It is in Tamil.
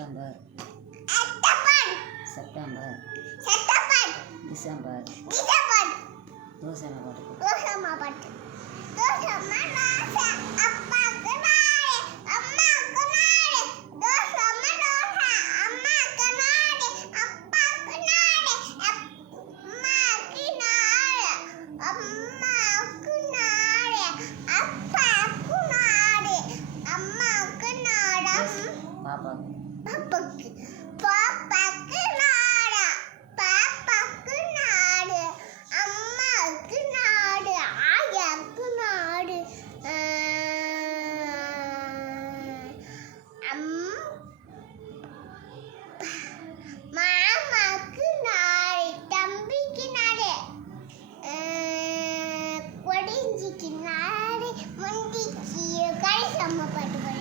செப்டம்பர் செப்டம்பர் டிசம்பர் ரோசம்மா பாட்டு பாப்பாக்கு பாப்பாக்கு நாடு பாப்பாக்கு நாடு அம்மாவுக்கு நாடு ஆயாவுக்கு நாடு மாமாவுக்கு நாடு தம்பிக்கு நாடு கொடிஞ்சிக்கு நாடு முந்திக்கு கடைசம்மா பாட்டு